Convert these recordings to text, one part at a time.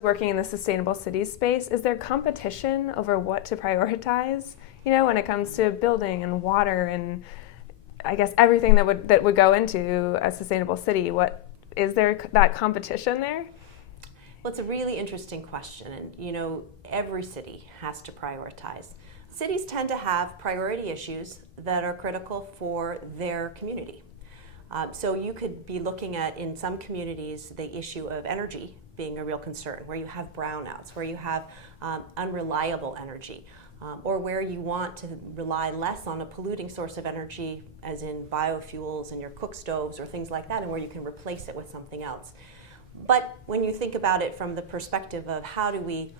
Working in the sustainable cities space, is there competition over what to prioritize? When it comes to building and water and I guess everything that would go into a sustainable city. What is there that competition there? Well, it's a really interesting question, and every city has to prioritize. Cities tend to have priority issues that are critical for their community. So you could be looking at, in some communities, the issue of energy being a real concern, where you have brownouts, where you have unreliable energy, or where you want to rely less on a polluting source of energy, as in biofuels and your cook stoves or things like that, and where you can replace it with something else. But when you think about it from the perspective of how do we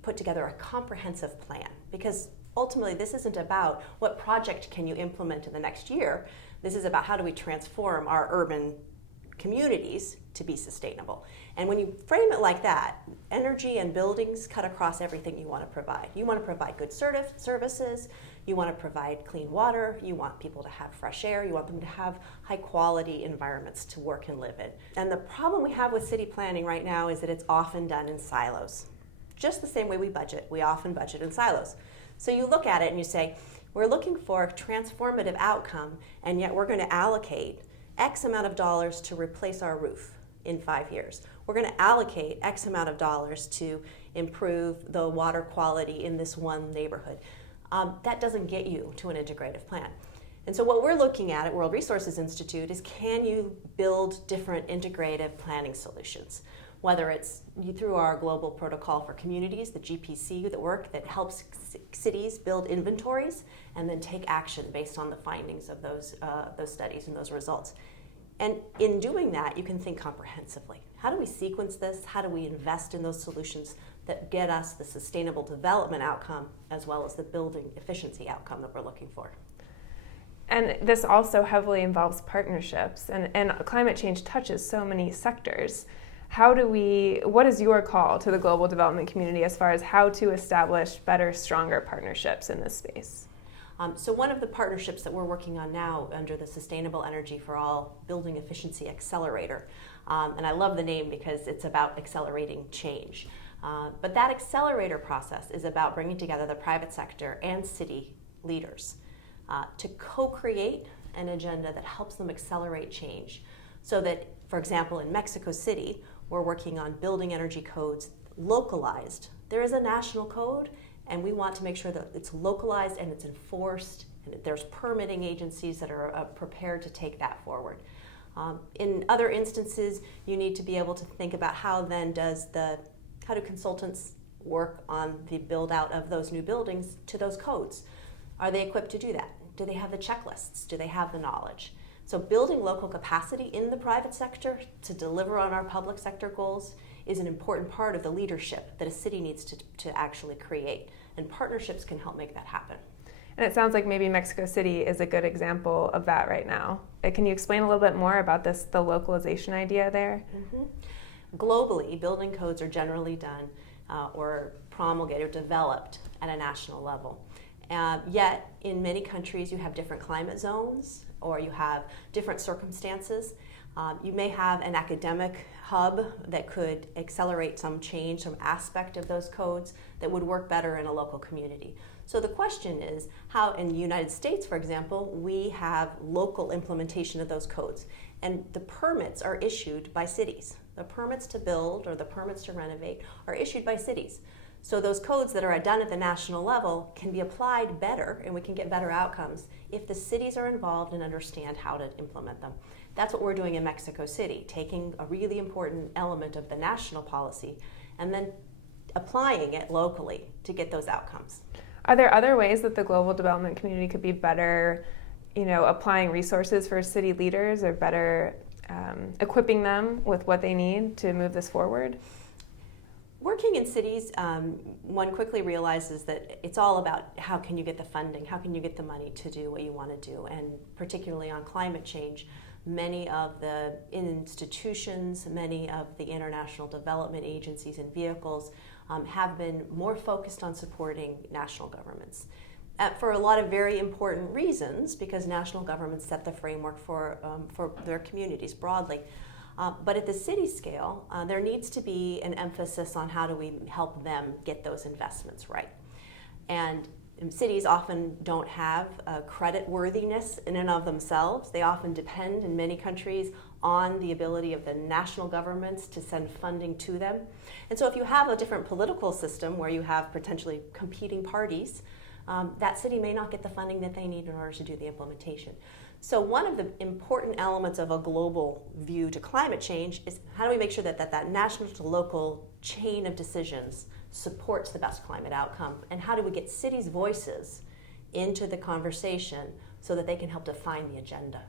put together a comprehensive plan, because ultimately this isn't about what project can you implement in the next year. This is about how do we transform our urban communities to be sustainable. And when you frame it like that, energy and buildings cut across everything you want to provide. You want to provide good services, you want to provide clean water, you want people to have fresh air, you want them to have high quality environments to work and live in. And the problem we have with city planning right now is that it's often done in silos. Just the same way we often budget in silos. So you look at it and you say, we're looking for a transformative outcome, and yet we're going to allocate X amount of dollars to replace our roof in 5 years. We're going to allocate X amount of dollars to improve the water quality in this one neighborhood. That doesn't get you to an integrative plan. And so what we're looking at World Resources Institute is, can you build different integrative planning solutions? Whether it's through our global protocol for communities, the GPC that helps cities build inventories and then take action based on the findings of those studies and those results. And in doing that, you can think comprehensively. How do we sequence this? How do we invest in those solutions that get us the sustainable development outcome as well as the building efficiency outcome that we're looking for? And this also heavily involves partnerships, and climate change touches so many sectors. What is your call to the global development community as far as how to establish better, stronger partnerships in this space? So one of the partnerships that we're working on now under the Sustainable Energy for All Building Efficiency Accelerator, and I love the name because it's about accelerating change. But that accelerator process is about bringing together the private sector and city leaders to co-create an agenda that helps them accelerate change. So that, for example, in Mexico City, we're working on building energy codes localized. There is a national code, and we want to make sure that it's localized and it's enforced, and there's permitting agencies that are prepared to take that forward. In other instances, you need to be able to think about how do consultants work on the build out of those new buildings to those codes? Are they equipped to do that? Do they have the checklists? Do they have the knowledge? So building local capacity in the private sector to deliver on our public sector goals is an important part of the leadership that a city needs to actually create. And partnerships can help make that happen. And it sounds like maybe Mexico City is a good example of that right now. Can you explain a little bit more about the localization idea there? Mm-hmm. Globally, building codes are generally done or promulgated or developed at a national level. Yet, in many countries, you have different climate zones, or you have different circumstances. You may have an academic hub that could accelerate some change, some aspect of those codes that would work better in a local community. So the question is how, in the United States, for example, we have local implementation of those codes. And the permits are issued by cities. The permits to build or the permits to renovate are issued by cities. So those codes that are done at the national level can be applied better, and we can get better outcomes if the cities are involved and understand how to implement them. That's what we're doing in Mexico City, taking a really important element of the national policy and then applying it locally to get those outcomes. Are there other ways that the global development community could be better, applying resources for city leaders, or better equipping them with what they need to move this forward? Working in cities, one quickly realizes that it's all about how can you get the funding, how can you get the money to do what you want to do, and particularly on climate change, many of the institutions, many of the international development agencies and vehicles have been more focused on supporting national governments. For a lot of very important reasons, because national governments set the framework for their communities broadly. But at the city scale, there needs to be an emphasis on how do we help them get those investments right. And cities often don't have credit worthiness in and of themselves. They often depend, in many countries, on the ability of the national governments to send funding to them. And so if you have a different political system where you have potentially competing parties, that city may not get the funding that they need in order to do the implementation. So one of the important elements of a global view to climate change is how do we make sure that that national to local chain of decisions supports the best climate outcome, and how do we get cities' voices into the conversation so that they can help define the agenda.